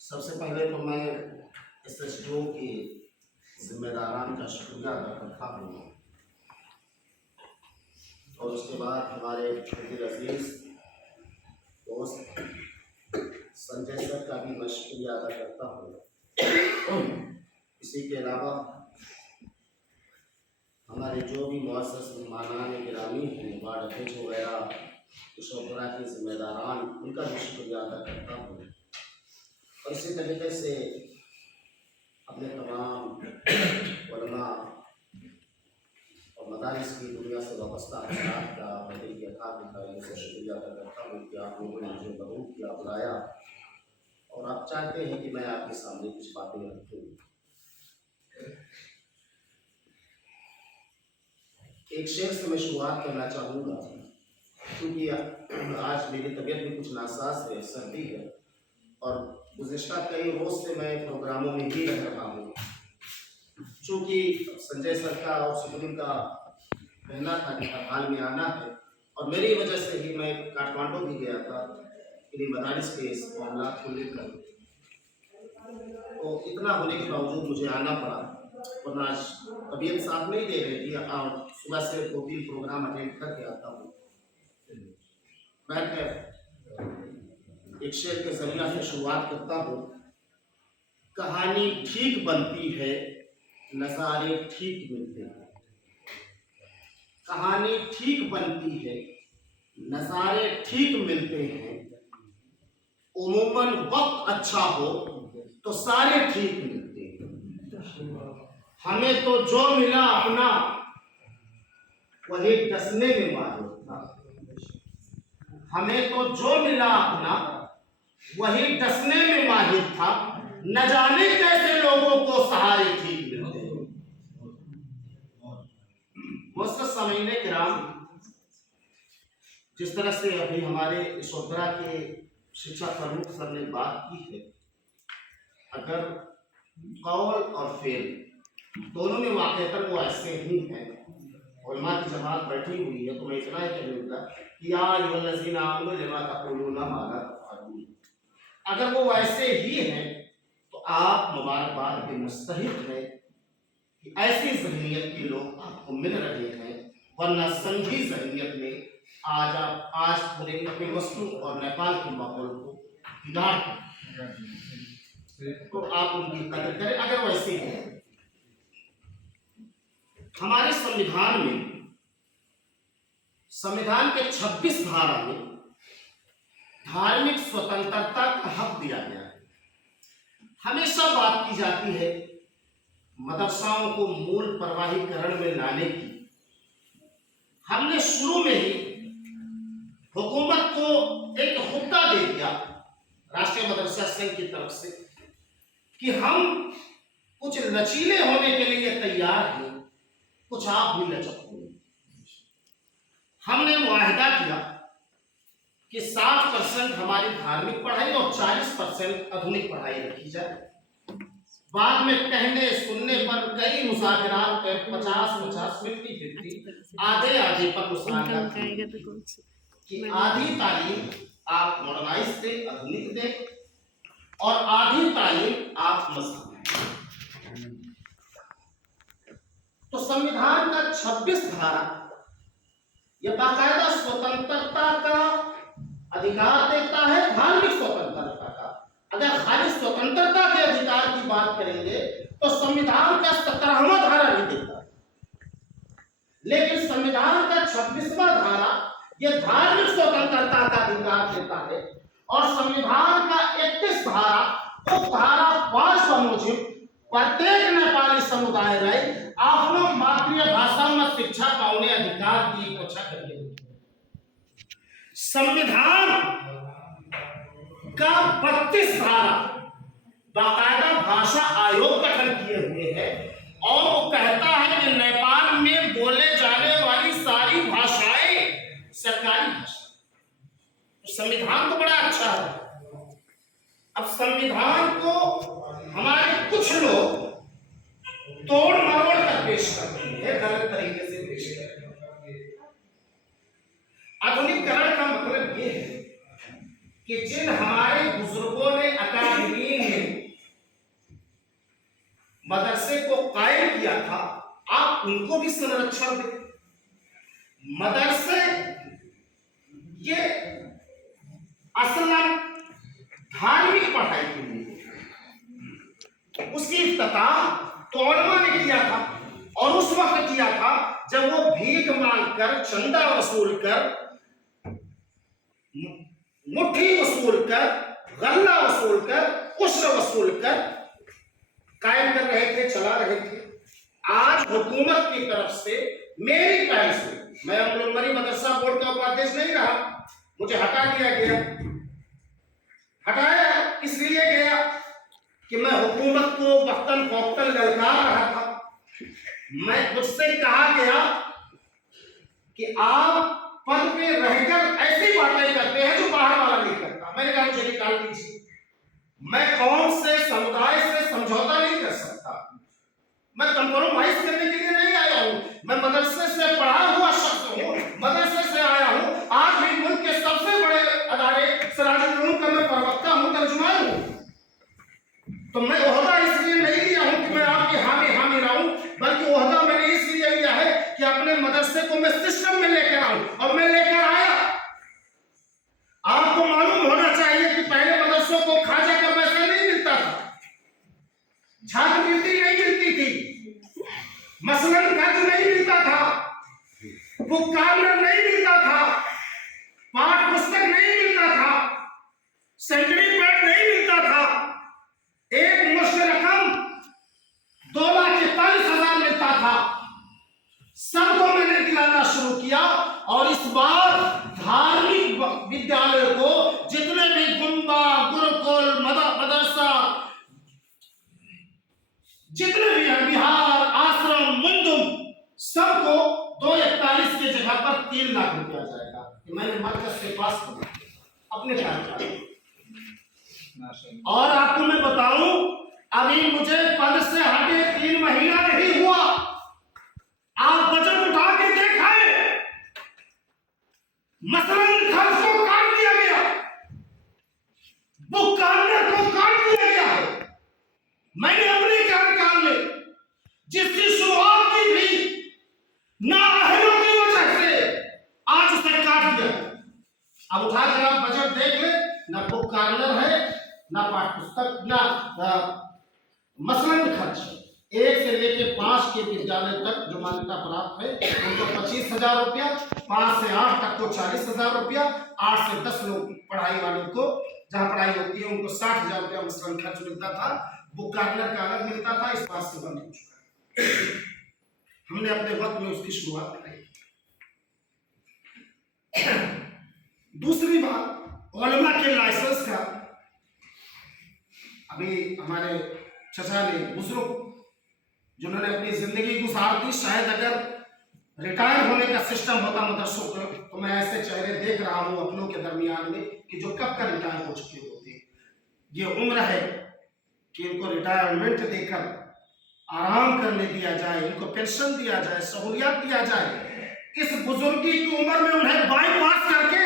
सबसे पहले तो मैं SSDO के जिम्मेदारान का शुक्रिया अदा करता हूँ और उसके बाद हमारे छोटे अजीज दोस्त संजय सर का भी मैं शुक्रिया अदा करता हूँ। इसी के अलावा हमारे जो भी मुअज़्ज़ज़ मेहमानान गिरामी हैं, वार्ड अध्यक्ष वगैरह, शोबरा के जिम्मेदारान, उनका भी शुक्रिया अदा करता हूँ। और इसी तरीके से अपने तमाम उलमा और मदारिस की दुनिया से वाबस्ता अफराद का बड़ी यथार्थी से शुक्रिया अदा करता हूँ कि आप लोगों ने मुझे बहुत किया, बुलाया और आप चाहते हैं कि मैं आपके सामने कुछ बातें रखूँ। एक शेर से मैं शुरुआत करना चाहूँगा, क्योंकि आज मेरी तबीयत भी कुछ नासाज है, सर्दी है और गुज़िश्ता कई रोज़ से मैं प्रोग्रामों में ही रह रहा हूँ। चूँकि संजय सर का और सुप्रीम का कहना था कि हड़ताल में आना है और मेरी वजह से ही मैं काठमांडू भी गया था इन्हीं मदारिस के इस मामला को लेकर, तो इतना होने के बावजूद मुझे आना पड़ा, वरना आज तबीयत साथ नहीं दे रही थी और सुबह से 2-3 प्रोग्राम अटेंड करके आता हूँ। मैं एक शेर के जरिया से शुरुआत करता हूँ। कहानी ठीक बनती है, नज़ारे ठीक मिलते हैं। कहानी ठीक बनती है, नज़ारे ठीक मिलते हैं। उमूमन वक्त अच्छा हो तो सारे ठीक मिलते हैं। हमें तो जो मिला अपना वही डसने में माहिर था। हमें तो जो मिला अपना वही डसने में माहिर था। न जाने कैसे लोगों को सहारे ठीक मिलते हैं। मुअज़्ज़ज़ सामीन किराम, जिस तरह से अभी हमारे शोबरा के शिक्षा प्रमुख सर ने बात की है, अगर कौल और फेल दोनों में वाक़ईतन वो ऐसे ही हैं, उलमा की जमात बैठी हुई है, तो मैं इतना ही कहूँगा कि या अय्युहल्लज़ीना आमनू लिमा तक़ूलूना मा ला तफ़अलून, अगर वो वैसे ही हैं तो आप मुबारकबाद के मुस्तहिक़ हैं कि ऐसी ज़हनियत के लोग आपको मिल रहे हैं, वरना संघी ज़हनियत में आज पूरे कपिल वस्तु और नेपाल के माहौल को बिगाड़ तो आप उनकी कदर करें अगर वैसे ही है। हमारे संविधान के 26 धारा में धार्मिक स्वतंत्रता का हक दिया गया है। हमेशा बात की जाती है मदरसाओं को मूल प्रवाहीकरण में लाने की। हमने शुरू में ही हुकूमत को एक हुक्का दे दिया राष्ट्रीय मदरसा संघ की तरफ से कि हम कुछ लचीले होने के लिए तैयार हैं, कुछ आप भी लचक हुए। हमने मुआहदा किया कि 60% हमारी धार्मिक पढ़ाई और 40% आधुनिक पढ़ाई रखी जाए। बाद में कहने सुनने पर कई मुज़ाकरात पे 50-50, 50-50, आधे पर मुज़ाकरात कि आधी तालीम आप मॉडर्नाइज दें, आधुनिक दें और आधी तालीम आप मज़हब दें। तो संविधान का 26 धारा यह बाकायदा स्वतंत्रता का अधिकार देता है, धार्मिक स्वतंत्रता का। अगर खाली स्वतंत्रता के अधिकार की बात करेंगे तो संविधान का 17वां धारा भी देता है, लेकिन संविधान का 26वां धारा यह धार्मिक स्वतंत्रता का अधिकार देता है और संविधान का 31 धारा उप धारा 5 मुजिब प्रत्येक नेपाली समुदाय रहे आफ्नो मातृभाषा में शिक्षा पाने अधिकार दिएको छ। संविधान का 32 धारा बाकायदा भाषा आयोग गठन किए हुए है और वो कहता है कि नेपाल में बोले जाने वाली सारी भाषाएं सरकारी भाषा, संविधान तो बड़ा अच्छा है। अब संविधान को हमारे कुछ लोग तोड़ मरोड़ कर पेश करते हैं, गलत तरीके से पेश करते हैं। आधुनिकीकरण का मतलब ये है कि जिन हमारे बुजुर्गों ने अकादमी में मदरसे को कायम किया था, आप उनको भी संरक्षण दें। मदरसे ये असलन धार्मिक पढ़ाई के लिए, उसकी इफ्तिताह तो उलमा ने किया था, और उस वक्त किया था जब वो भीख मांगकर, चंदा वसूल कर, मुट्ठी वसूल कर, गल्ला वसूल कर, उश्र वसूल कर कायम कर रहे थे, चला रहे थे। आज हुकूमत की तरफ से, मेरी पहल से, मैं अमरुलमरी मदरसा बोर्ड का उपाध्यक्ष नहीं रहा, मुझे हटा दिया गया। हटाया इसलिए गया कि मैं हुकूमत को वक्तन फौक्तन ललकार रहा था। मुझसे कहा गया कि आप पद पे रहकर ऐसी बातें करते हैं जो बाहर वाला नहीं करता। मैंने कहा मुझे निकाल दीजिए, मैं कौन से समुदाय से समझौता नहीं कर सकता, मैं कंप्रोमाइज करने के लिए नहीं आया हूं। मैं मदरसे से पढ़ा हुआ शख्स हूं, मदरसे से आया हूं। आज भी मुल्क के सबसे बड़े अदारे सिराजुल उलूम का मैं प्रवक्ता हूं, तर्जुमान हूं। तो मैं ओहदा इसलिए नहीं लिया हूं कि मैं आपके हामी रहूं, बल्कि ओहदा मैंने इसलिए लिया है कि अपने मदरसे को मैं सिस्टम में लेकर आऊं, और मैं लेकर आया। आपको मालूम होना चाहिए कि पहले मदरसों को खाजा का पैसा नहीं मिलता था, छात्रवृत्ति नहीं मिलती थी, मसलन कर्ज नहीं मिलता था, बुक कॉर्नर नहीं मिलता था, पाठ पुस्तक नहीं मिलता था, सेंटरी पैड नहीं मिलता था। एक मुश्त रकम 2,41,000 मिलता था। सबको मैंने दिलाना शुरू किया, और इस बार धार्मिक विद्यालय को, जितने भी गुम्बा, गुरुकुल, मदरसा, जितने भी हैं, बिहार, आश्रम, मुंदुम, सबको 2,41 की जगह पर 3 लाख रुपया जाएगा। मैंने मरकज से पास किया अपने कार्यकाल। और आपको मैं बताऊं, अभी मुझे पद से हटे 3 महीना नहीं हुआ। आप बजट उठा के देखें, मसलन खर्च को काट दिया गया, बुक कॉर्नर को काट दिया गया है। मैंने अपने कार्यकाल में जिसकी शुरुआत की थी, नाअहलों की वजह से आज उसे काट दिया। अब उठाकर आप बजट देख ले, ना बुक कॉर्नर है, ना पाठ पुस्तक, ना मसलन खर्च। 1 से लेके 5 के विद्यालय तक जो मान्यता प्राप्त है उनको 25,000 रुपया, 5 से 8 तक को 40,000 रुपया, 8 से 10 लोग पढ़ाई वालों को, जहां पढ़ाई होती है, उनको 60,000 रुपया मसलन खर्च मिलता था। बुक कॉर्नर का अलग मिलता था, इस बात से बंद हो चुका है। हमने अपने वक्त में उसकी शुरुआत कराई। दूसरी बात, उलमा के लाइसेंस का, अभी हमारे चचा ने, बुजुर्ग जिन्होंने अपनी जिंदगी गुजार दी, शायद अगर रिटायर होने का सिस्टम होता मदरसों का, तो मैं ऐसे चेहरे देख रहा हूं अपनों के दरमियान में कि जो कब का रिटायर हो चुके होते। ये उम्र है कि इनको रिटायरमेंट देकर आराम करने दिया जाए, इनको पेंशन दिया जाए, सहूलियत दिया जाए। इस बुजुर्गी की उम्र में उन्हें बाईपास करके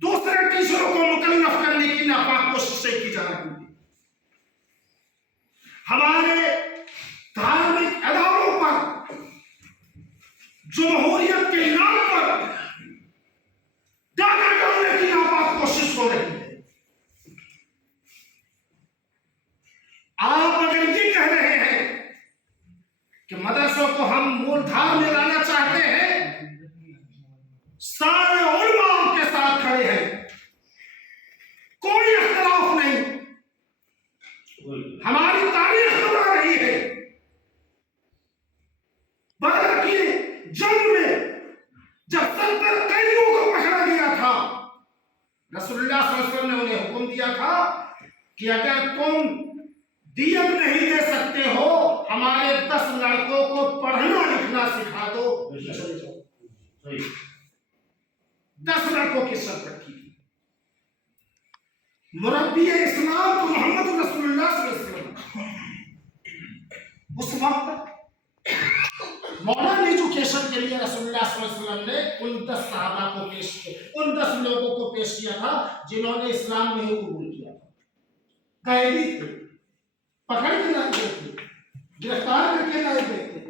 दूसरे टीचरों को मुकल्लफ करने की नापाक कोशिशें की जा रही हैं। हमारे धार्मिक अदारों पर जमहूरियत के नाम पर डाका डालने की नापाक कोशिश हो रही है। आप अगर ये कह रहे हैं कि मदरसों को हम मूलधार में लाना चाहते हैं, सारे उलमा के साथ खड़े हैं, कोई इख्तिलाफ नहीं। हमारी तारीख बता रही है, बदर की जंग में जब 70 कैदियों को पकड़ा गया था, रसूलुल्लाह सल्लल्लाहु अलैहि वसल्लम ने उन्हें हुक्म दिया था कि अगर तुम दियत नहीं दे सकते हो, हमारे 10 लड़कों को पढ़ना लिखना सिखा दो, चले जाओ। 10 लड़कों की शर्त रखी थी। मुरब्बी इस्लाम तो मोहम्मद रसूलुल्लाह सल्लल्लाहु अलैहि वसल्लम। उस वक्त मॉडर्न एजुकेशन के लिए रसूलुल्लाह सल्लल्लाहु अलैहि वसल्लम ने उन 10 सहाबा को पेश किया, उन 10 लोगों को पेश किया था जिन्होंने इस्लाम नहीं कबूल किया था। कैदी थे, पकड़ के लाए गए थे, गिरफ्तार करके लाए गए थे,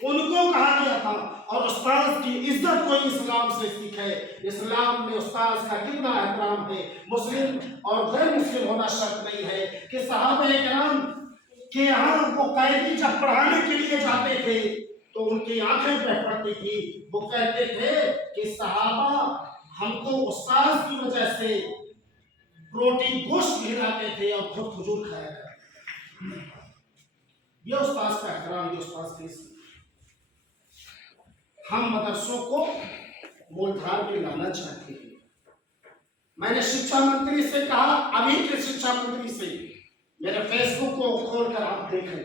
उनको कहा गया था। और उस्ताद की इज्जत कोई इस्लाम से सीखे। इस्लाम में उस्ताद का कितना एहतराम है। मुस्लिम और गैर मुस्लिम होना शर्त नहीं है कि सहाबा किराम के यहाँ वो कैदी जब पढ़ाने के लिए जाते थे तो उनकी आंखें बह पड़ती थी। वो कहते थे कि सहाबा हमको उस्ताद की वजह से रोटी गोश्त खिलाते थे और खुद खजूर खाया करते। ये उस्ताद का एहतराम, ये उस्ताद की इज्जत। हम मदरसों को मूलधार में लाना चाहते हैं। मैंने शिक्षा मंत्री से कहा, अभी के शिक्षा मंत्री से, मेरे फेसबुक को खोलकर आप देखें,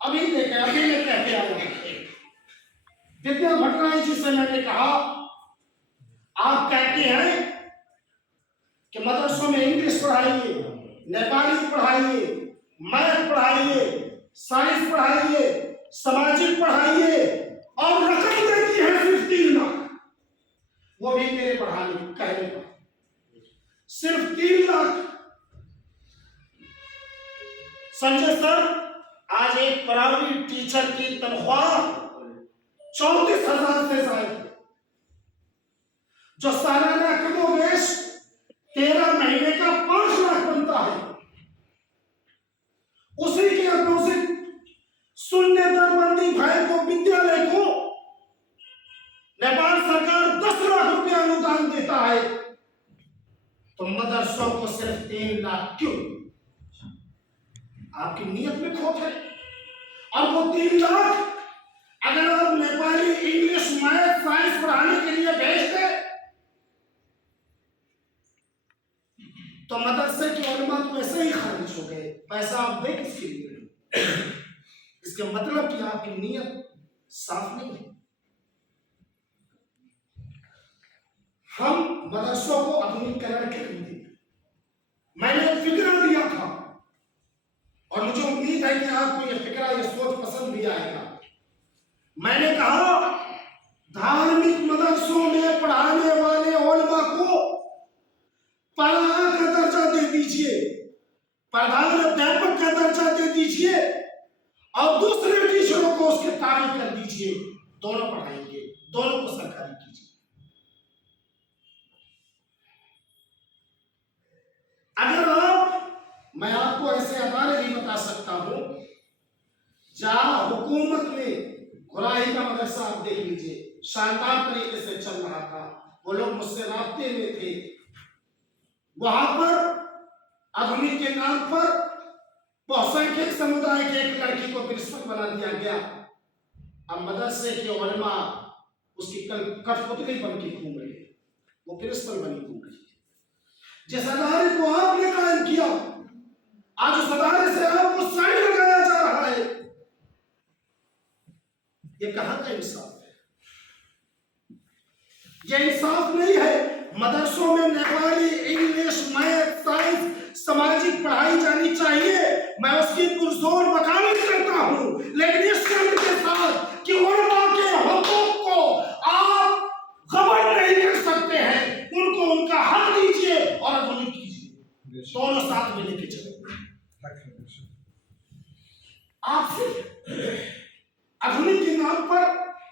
अभी देखें, अभी मैं कहते आया विद्या भट्टराय जी से मैंने कहा, आप कहते हैं कि मदरसों में इंग्लिश पढ़ाइए, नेपाली पढ़ाइए, मैथ पढ़ाइए, साइंस पढ़ाइए, सामाजिक पढ़ाइए, और रकम देती है सिर्फ 3 लाख। वो भी मेरे पढ़ाने कहने का सिर्फ 3 लाख। संजय सर, आज एक प्राइमरी टीचर की तनख्वाह 34,000 से ज्यादा, जो सालाना कमोबेश 13 महीने का 5 लाख बनता है। उसी के अपोजिट शून्य दरबंदी भाई को विद्यालय को नेपाल सरकार 10 लाख रुपया अनुदान देता है, तो मदरसों को सिर्फ 3 लाख क्यों? आपकी नीयत में खोट है। और वो 3 लाख अगर आप नेपाली, इंग्लिश, मैथ, साइंस पढ़ाने के लिए भेज दे तो मदरसे के उलमा तो ऐसे ही खारिज हो गए। पैसा आप दे किसके लिए? इसका मतलब कि आपकी नीयत साफ नहीं है। हम मदरसों को आधुनिकीकरण के लिए मैंने फिक्रा दिया था, और मुझे उम्मीद है कि आपको यह फिक्रा, यह सोच पसंद भी आएगा। मैंने कहा धार्मिक मदरसों में पढ़ाने वाले उलमा को पढ़ा का दर्जा दे दीजिए, प्रधान अध्यापक का दर्जा दे दीजिए, और दूसरे टीचरों को उसके ताबे कर दीजिए। दोनों पढ़ाएंगे, दोनों को सरकारी कीजिए। अगर मैं आपको ऐसे अदारे भी बता सकता हूं जहां हुकूमत ने, गुराही का मदरसा आप देख लीजिए, शानदार तरीके से चल रहा था, वो लोग मुझसे राब्ते में थे। वहां पर आधुनिक के नाम पर बहुसंख्यक समुदाय के एक लड़की को प्रिंसिपल बना दिया गया। अब मदरसे के उलमा उसकी कठपुतली बन के घूम रहे हैं, वो प्रिंसिपल बनी घूम रही है। जिस अदारे को आपने कायम किया, आज उस अदारे से आपको साइन लगाया जा रहा है। ये कहां का इंसाफ है? ये इंसाफ नहीं है। मदरसों में नेपाली, इंग्लिश, मैथ, साइंस, सामाजिक पढ़ाई जानी चाहिए। मैं उसकी पुरजोर वकालत करता हूं, लेकिन इस शर्त के साथ कि उलमा के हुकूक को आप खबर नहीं कर सकते हैं। उनको उनका हक दीजिए और आधुनिक कीजिए, दोनों साथ में लेके चले। आप सिर्फ आधुनिक के नाम पर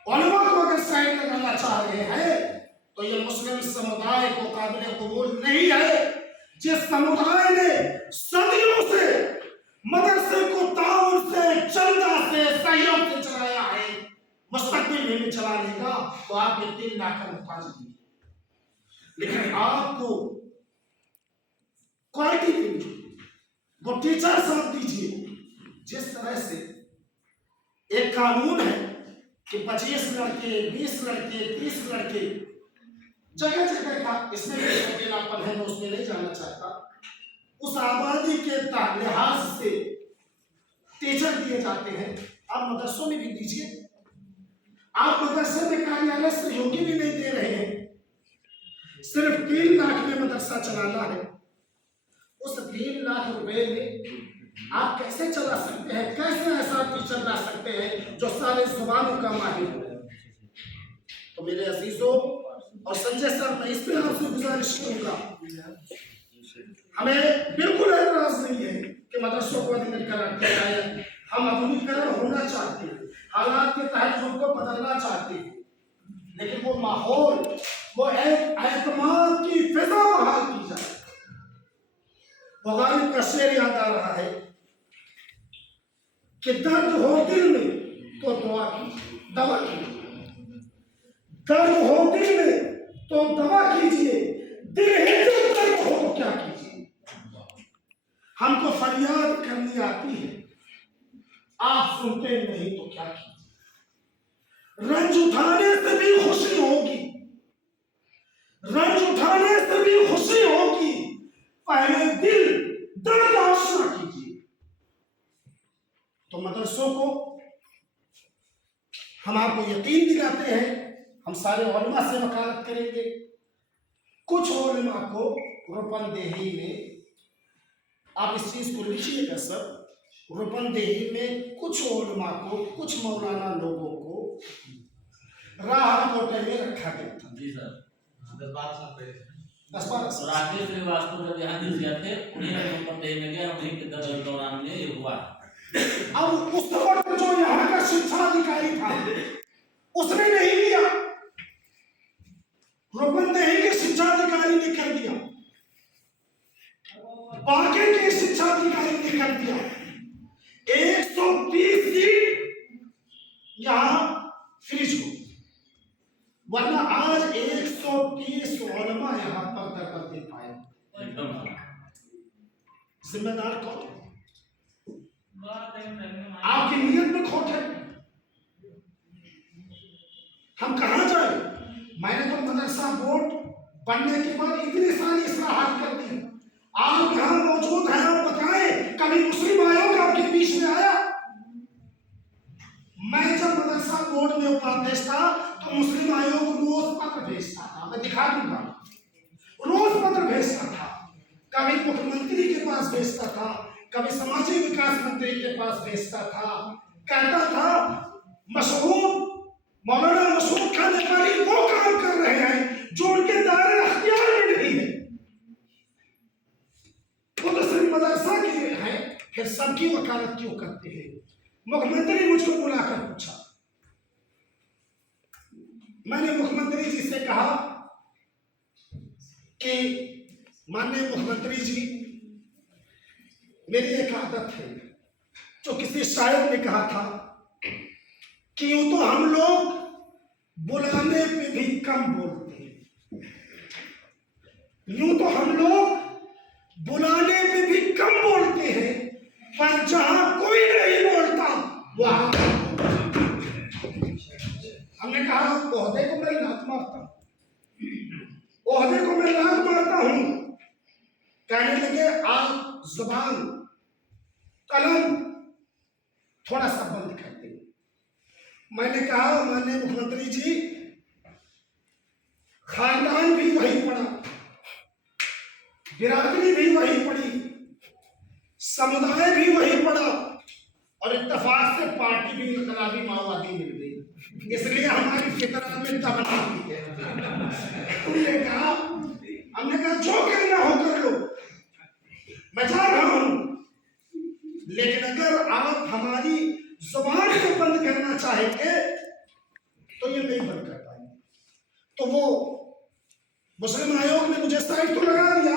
उलमा को अगर साइन लगाना चाह रहे हैं तो ये मुस्लिम समुदाय को काबिल कबूल नहीं है। जिस समुदाय ने सदियों से मदरसे को ताउन से, चंदा से, सहयोग से चलाया है, मुस्तकबिल में चला लेगा तो आपके 3 लाख का मुहताज नहीं। लेकिन आपको क्वालिटी दीजिए, वो टीचर साथ दीजिए। जिस तरह से एक कानून है कि 25 लड़के, 20 लड़के, 30 लड़के, जगह जगह का, इसमें भी अकेलापन है, मैं उसमें नहीं जाना चाहता। उस आबादी के लिहाज से टीचर दिए जाते हैं, आप मदरसों में भी दीजिए। आप मदरसे में कार्यालय सहयोगी भी नहीं दे रहे हैं। सिर्फ 3 लाख में मदरसा चलाना है। उस 3 लाख रुपए में आप कैसे चला सकते हैं? कैसे ऐसा टीचर ला सकते हैं जो सारे जुबानों का माहिर हो? तो मेरे अजीजों और संजय सर, मैं इस पे आपसे गुजारिश करूंगा, हमें बिल्कुल एतराज नहीं है कि मदरसों को आधुनिकीकरण किया जाए। हम आधुनिकीकरण होना चाहते हैं, हालात के तहत उनको बदलना चाहते हैं, लेकिन वो माहौल, वो एक एतमाद की फिजा बहाल की जाए। वो गालिब का शेर याद आ रहा है कि दर्द हो दिल में तो दुआ कीजिए, दवा कीजिए। दर्द हो दिल में तो दवा कीजिए, दिल है जब दर्द हो तो क्या कीजिए। हमको फरियाद करनी आती है, आप सुनते नहीं तो क्या कीजिए। रंज उठाने से भी खुशी होगी, रंज उठाने से भी खुशी होगी, पहले दिल दर्द आशना कीजिए। तो मदरसों को हम आपको यकीन दिलाते हैं, हम सारे उलमा से वकालत करेंगे। कुछ उलमा को रुपनदेही में, आप इस चीज को लिखिएगा सर, रुपनदेही में कुछ उलमा को, कुछ मौलाना लोगों को राह कोटे में रखा गया था। जी सर, 10-12 साल पहले 10-12 साल। राकेश श्रीवास्तव जब यहाँ दिल गए थे, उन्हीं ने रुपनदेही में गया, उन्हीं के दौरान में ये हुआ। अब उस वक्त जो यहाँ का शिक्षा अधिकारी था उसने नहीं किया, रुपनदेही के शिक्षा अधिकारी ने कर दिया, बाकी के शिक्षा अधिकारी ने कर दिया। 130 सीट यहाँ फ्रीज हो, वरना आज 130 उलमा यहाँ पर दरअसल दे पाए। जिम्मेदार कौन? आपकी नीयत में खोट है। हम कहां जाए? मैंने तो मदरसा बोर्ड बनने के बाद इतनी सारी इस्लाहात कर दी। आप यहां मौजूद हैं, आप बताएं कभी मुस्लिम आयोग आपके बीच में आया? मैं जब मदरसा बोर्ड में उपाध्यक्ष था तो मुस्लिम आयोग रोज पत्र भेजता था, मैं दिखा दूंगा, रोज पत्र भेजता था। कभी मुख्यमंत्री के पास भेजता था, कभी सामाजिक विकास मंत्री के पास भेजता था। कहता था मशहूर मौलाना मसूद खान नेपाली वो काम कर रहे हैं जो उनके दायरे अख्तियार में नहीं है, वो तो सिर्फ मदरसा के लिए है, फिर सबकी वकालत क्यों करते हैं? मुख्यमंत्री मुझको बुलाकर पूछा, मैंने मुख्यमंत्री जी से कहा कि माननीय मुख्यमंत्री जी, मेरी एक आदत है, जो किसी शायर ने कहा था कि यूं तो हम लोग बुलाने पे भी कम बोलते हैं, यूं तो हम लोग बुलाने पे भी कम बोलते हैं, पर जहां कोई नहीं बोलता वहां हमने कहा ओहदे को मैं लात मारता हूं, ओहदे को मैं लात मारता हूं। कहने लगे आप जुबान कलम थोड़ा सा बंद कर दे। मैंने कहा माननीय मुख्यमंत्री जी, खानदान भी वही पढ़ा, बिरादरी भी वही पढ़ी, समुदाय भी वही पढ़ा, और इत्तेफाक से पार्टी भी इनकलाबी माओवादी मिल गई, इसलिए हमारी फितरत में तबदीली है। हमने कहा जो करना हो कर लो, मैं जा रहा हूं, लेकिन अगर आप हमारी जुबान को बंद करना चाहेंगे तो ये नहीं बंद कर पाएंगे। तो वो मुस्लिम आयोग ने मुझे साइड तो लगा दिया,